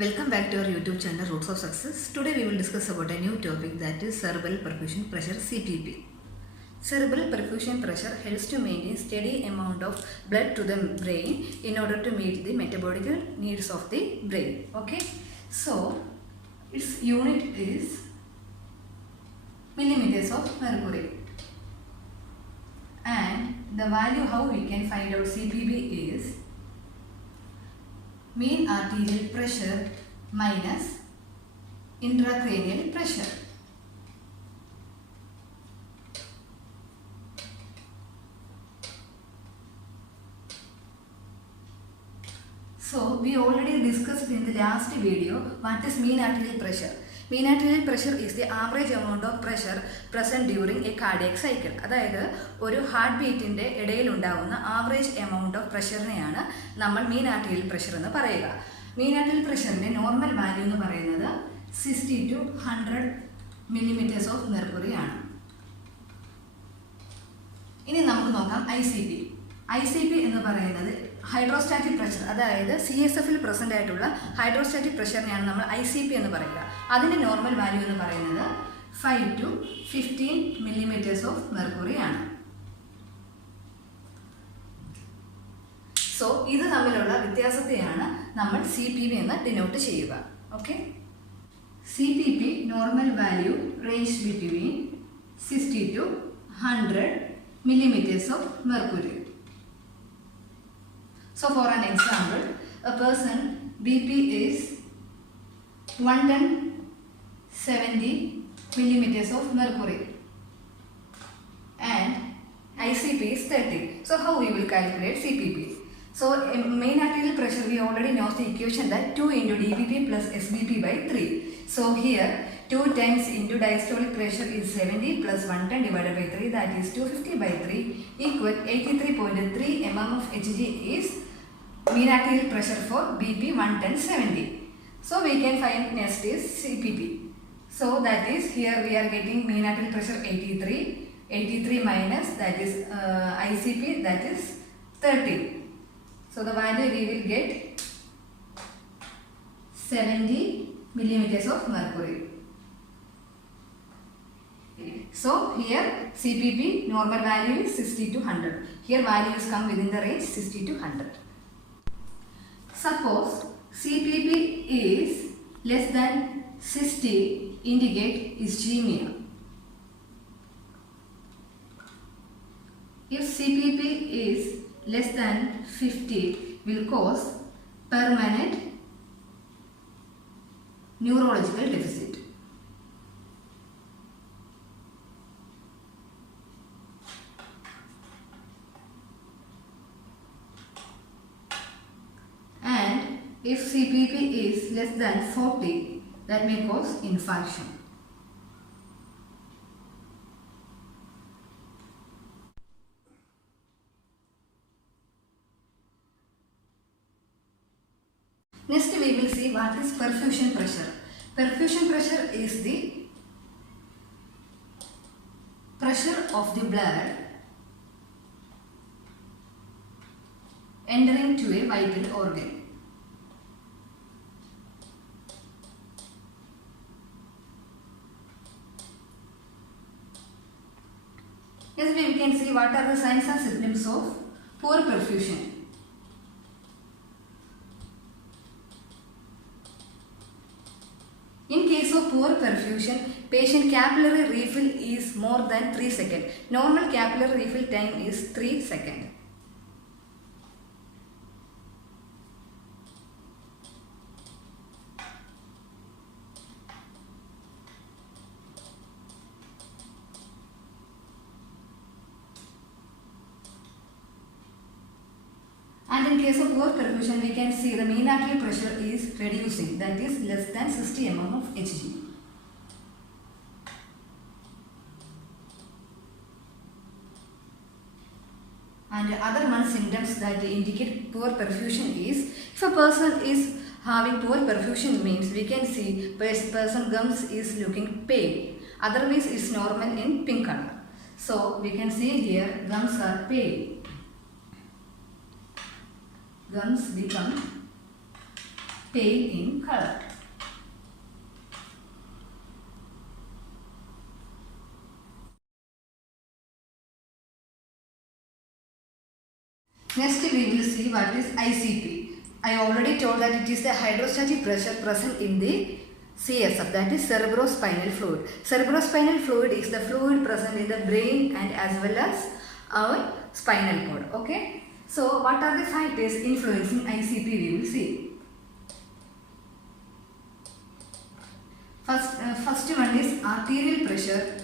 Welcome back to our YouTube channel Roots of Success. Today we will discuss about a new topic, that is cerebral perfusion pressure, CPP. Cerebral perfusion pressure helps to maintain steady amount of blood to the brain in order to meet the metabolic needs of the brain. Okay, so its unit is millimeters of mercury, and the value how we can find out CPP is mean arterial pressure minus intracranial pressure. So we already discussed in the last video what is mean arterial pressure. Mean arterial pressure is the average amount of pressure present during a cardiac cycle. അതായത് ഒരു heart ബീറ്റിൻ്റെ ഇടയിലുണ്ടാകുന്ന average amount of പ്രഷറിനെയാണ് നമ്മൾ മീൻ arterial pressure എന്ന് പറയുക. മീൻ arterial പ്രഷറിൻ്റെ normal value എന്ന് പറയുന്നത് 60 to 100 millimetres of mercury ആണ്. ഇനി നമുക്ക് നോക്കാം ICP. ICP എന്ന് പറയുന്നത് ഹൈഡ്രോസ്റ്റാറ്റിക് പ്രഷർ, അതായത് CSFൽ പ്രസൻ്റ് ആയിട്ടുള്ള ഹൈഡ്രോസ്റ്റാറ്റിക് പ്രഷറിനെയാണ് നമ്മൾ ICP എന്ന് പറയുക. അതിൻ്റെ നോർമൽ വാല്യൂ എന്ന് പറയുന്നത് 5 to 15 മില്ലിമീറ്റേഴ്സ് ഓഫ് മെർക്കുറി ആണ്. സോ ഇത് തമ്മിലുള്ള വ്യത്യാസത്തെയാണ് നമ്മൾ CPP എന്ന് ഡിനോട്ട് ചെയ്യുക. Okay, CPP normal value range between 60 to 100 millimeters of mercury. So for an example, a person BP is 170 millimeters of mercury and ICP is 30. So how we will calculate CPP? So main arterial pressure, we already know the equation that 2 into dBp plus SBP by 3. So here 2 times into diastolic pressure is 70 plus 110 divided by 3, that is 250 by 3 equal 83.3 mm of Hg is mean arterial pressure for BP 110/70. So we can find next is CPP. So that is, here we are getting mean arterial pressure 83 minus that is ICP, that is 30. So the value we will get 70 millimeters of mercury. So here CPP normal value is 60 to 100. Here values come within the range 60 to 100. Suppose CPP is less than 60, indicate ischemia. If CPP is less than 50, will cause permanent neurological deficit. And if CPP is less than 40, that may cause infarction. Next we will see what is perfusion pressure. Perfusion pressure is the pressure of the blood entering to a vital organ. Yes, we can see what are the signs and symptoms of poor perfusion. In case of poor perfusion, patient capillary refill is more than 3 seconds. Normal capillary refill time is 3 seconds. And in case of poor perfusion, we can see the mean arterial pressure is reducing, that is less than 60 mm of Hg. And other one symptoms that indicate poor perfusion is, if a person is having poor perfusion, means we can see person gums is looking pale, otherwise it's normal in pink color. So we can see here gums are pale. Gums become pale in color. Next we will see what is ICP. I already told that it is the hydrostatic pressure present in the CSF, that is cerebrospinal fluid. Cerebrospinal fluid is the fluid present in the brain and as well as our spinal cord. Okay. So what are the factors influencing ICP we will see. First one is arterial pressure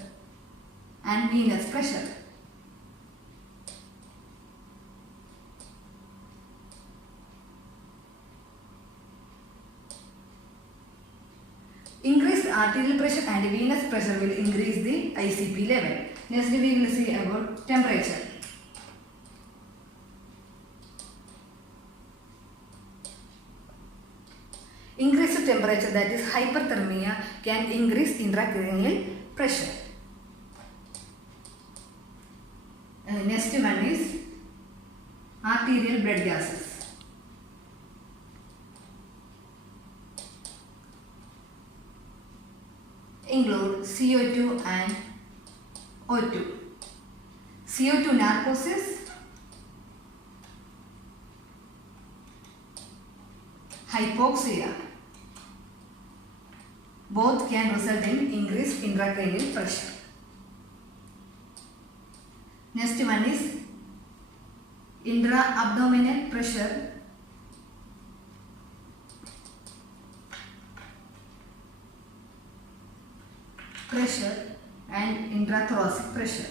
and venous pressure. Increased arterial pressure and venous pressure will increase the ICP level. Next we will see about temperature. Increased temperature, that is hyperthermia, can increase intracranial pressure. Next one is arterial blood gases. Include CO2 and O2. CO2 narcosis, hypoxia. Both can result in increased intracranial pressure. Next one is intra-abdominal pressure. And intrathoracic pressure.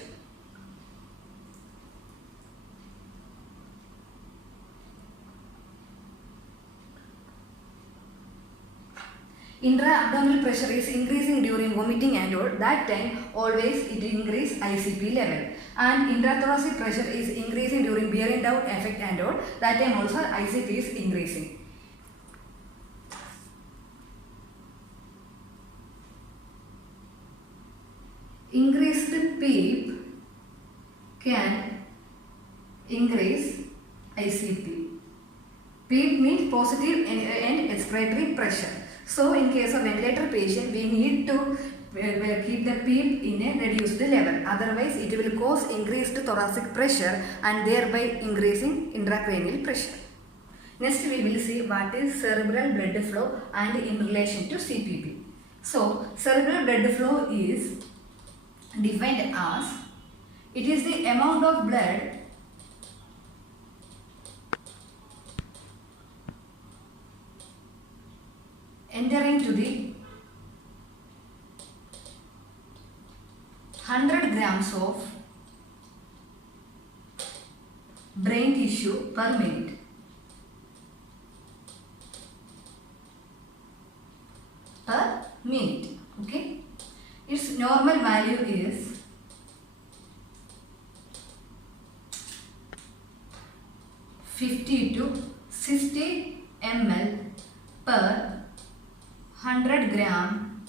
Intra-abdominal pressure is increasing during vomiting and all. That time always it increase ICP level. And intrathoracic pressure is increasing during bearing down effect and all. That time also ICP is increasing. Increased PEEP can increase ICP. PEEP means positive and expiratory pressure. So in case of ventilator patient, we need to keep the PEEP in a reduced level. Otherwise, it will cause increased thoracic pressure and thereby increasing intracranial pressure. Next, we will see what is cerebral blood flow and in relation to CPP. So, cerebral blood flow is defined as it is the amount of blood entering to the 100 grams of brain tissue per minute. Okay, its normal value is 50 to 60 ml per 100 gram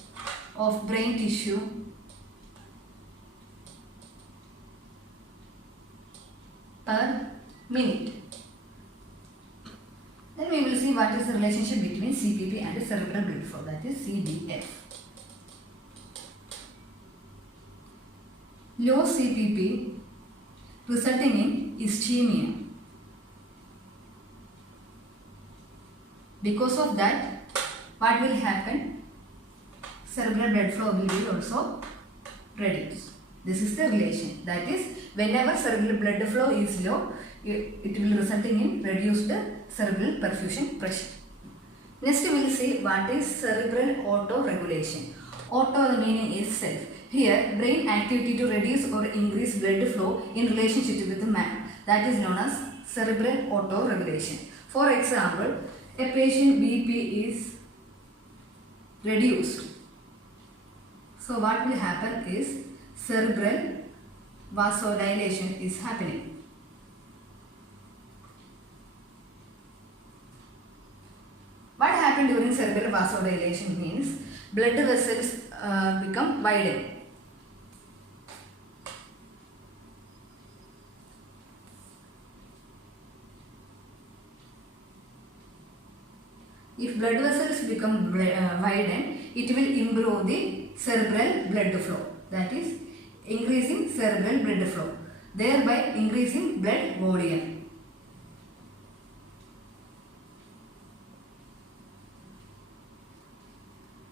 of brain tissue per minute. Then we will see what is the relationship between CPP and cerebral blood flow, that is CBF. Low CPP resulting in ischemia. Because of that, what will happen? Cerebral blood flow will be also reduced. This is the relation. That is, whenever cerebral blood flow is low, it will resulting in reduced cerebral perfusion pressure. Next we will see what is cerebral auto-regulation. Auto, the meaning is self. Here, brain activity to reduce or increase blood flow in relationship with the man. That is known as cerebral auto-regulation. For example, a patient BP is reduced. So what will happen is cerebral vasodilation is happening. What happened during cerebral vasodilation means blood vessels become widened. If blood vessels become widened, it will improve the cerebral blood flow. That is increasing cerebral blood flow, thereby increasing blood volume.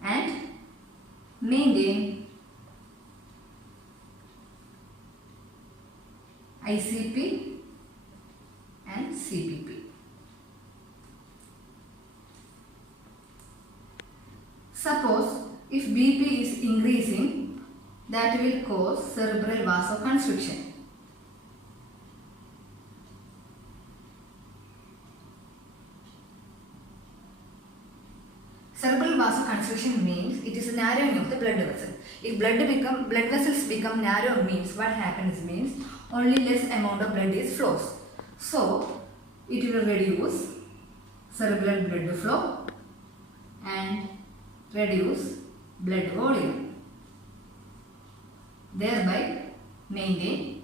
And maintain ICP and CPP. Suppose if BP is increasing, that will cause cerebral vasoconstriction. Cerebral vasoconstriction means it is a narrowing of the blood vessel. If blood vessels become narrow means what happens means only less amount of blood is flows. So it will reduce cerebral blood flow and reduce blood volume, thereby maintain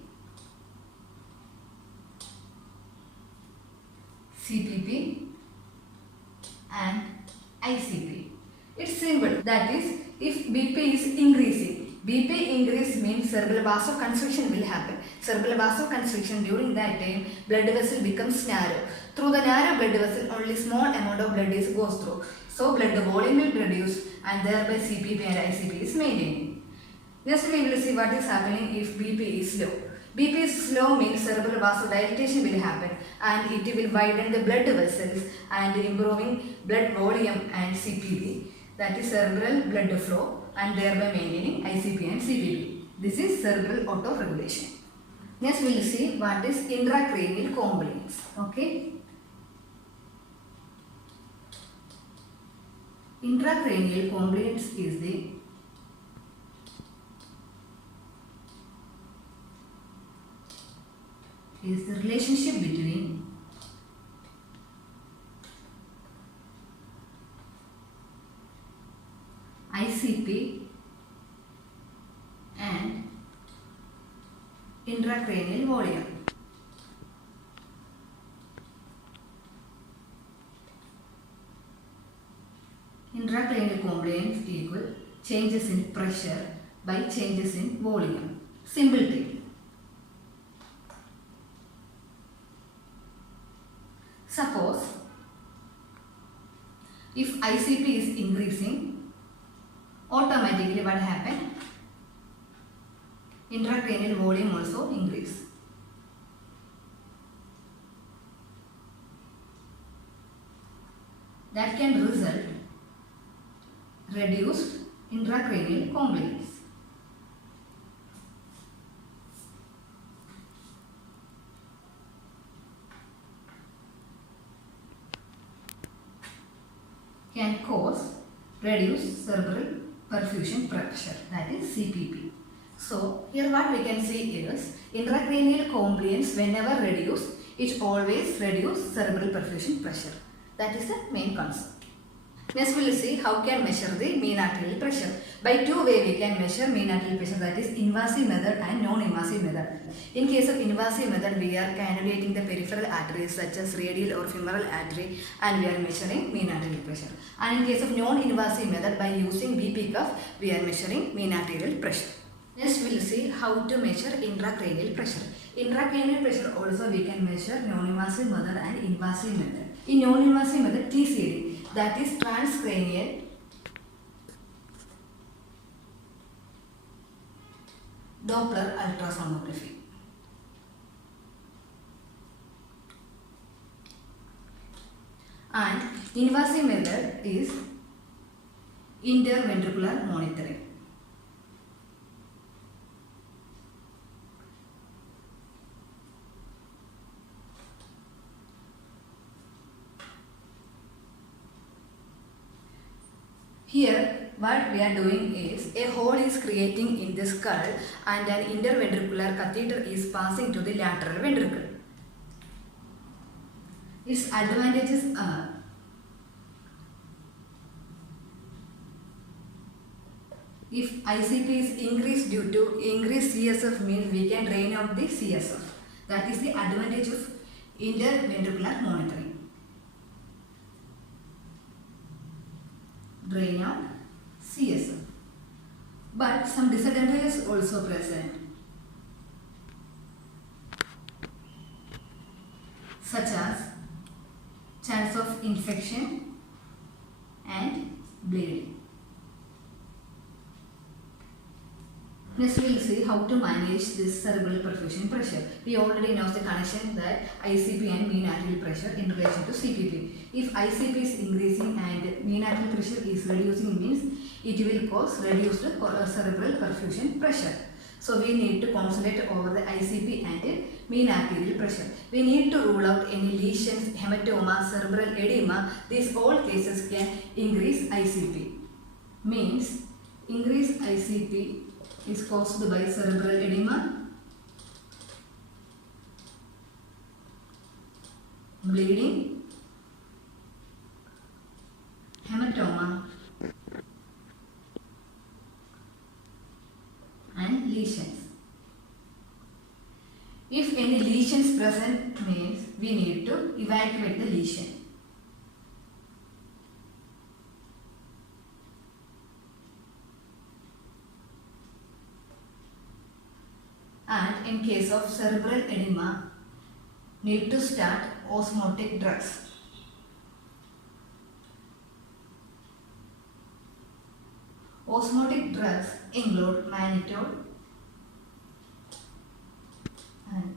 CPP and ICP. It's simple. That is, if BP is increasing, BP increase means cerebral vasoconstriction will happen. Cerebral vasoconstriction, during that time, blood vessel becomes narrow. Through the narrow blood vessel, only small amount of blood goes through. So blood volume will reduce and thereby CPP and ICP is maintained. Next we will see what is happening if BP is low. BP is slow means cerebral vasodilatation will happen and it will widen the blood vessels and improving blood volume and CPP, that is cerebral blood flow, and thereby maintaining ICP and CPP. This is cerebral autoregulation. Next we will see what is intracranial compliance. Okay. Intracranial compliance is the relationship between ICP and intracranial volume. Intracranial compliance equal changes in pressure by changes in volume. Simple thing. Suppose if ICP is increasing, automatically what happen? Intracranial volume also increase. That can result reduced intracranial compliance. Can cause reduced cerebral perfusion pressure, that is CPP. So here what we can see is intracranial compliance whenever reduced, it always reduce cerebral perfusion pressure. That is the main concept. Next we will see how can measure the mean arterial pressure. By two ways we can measure mean arterial pressure, that is invasive method and non-invasive method. In case of invasive method, we are cannulating the peripheral arteries such as radial or femoral artery and we are measuring mean arterial pressure. And in case of non-invasive method, by using BP cuff, we are measuring mean arterial pressure. Next we will see how to measure intracranial pressure. Intracranial pressure also we can measure non-invasive method and invasive method. In non-invasive method, TCD, that is transcranial Doppler ultrasonography. And invasive method is interventricular monitoring. Here what we are doing is a hole is creating in the skull and an interventricular catheter is passing to the lateral ventricle. Its advantages are if ICP is increased due to increased CSF means we can drain out the CSF. That is the advantage of interventricular monitoring. drain out CSF. But some disadvantages also present, such as chance of infection and bleeding. Next we will see how to manage this cerebral perfusion pressure. We already know the connection that ICP and mean arterial pressure in relation to CPP. If ICP is increasing and mean arterial pressure is reducing, means it will cause reduced cerebral perfusion pressure. So we need to concentrate over the ICP and mean arterial pressure. We need to rule out any lesions, hematoma, cerebral edema. These all cases can increase ICP. Means increased ICP is caused by cerebral edema, bleeding, hematoma and lesions. If any lesions present, means we need to evacuate the lesion. And in case of cerebral edema, need to start osmotic drugs. Osmotic drugs include mannitol and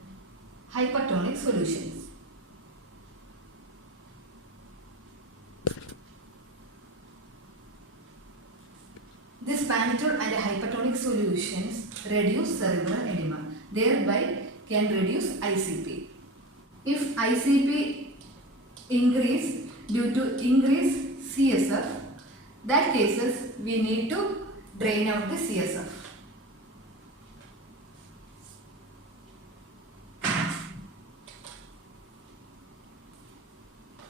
hypertonic solutions. This mannitol and hypertonic solutions reduce cerebral edema, thereby can reduce ICP. If ICP increase due to increased CSF, that cases we need to drain out the CSF.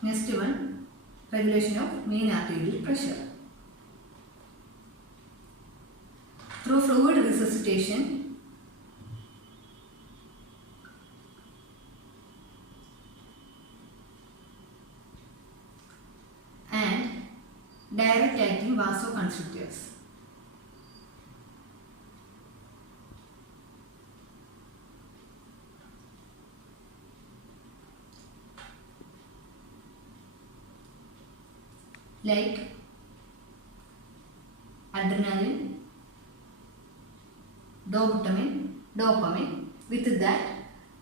Next one, regulation of mean arterial pressure. Through fluid resuscitation, and direct acting vasoconstrictors. Like adrenaline, dopamine. With that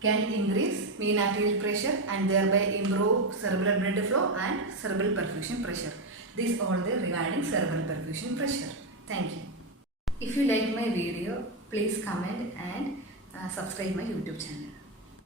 can increase mean arterial pressure and thereby improve cerebral blood flow and cerebral perfusion pressure. This all the regarding cerebral perfusion pressure. Thank you. If you like my video, please comment and subscribe my YouTube channel.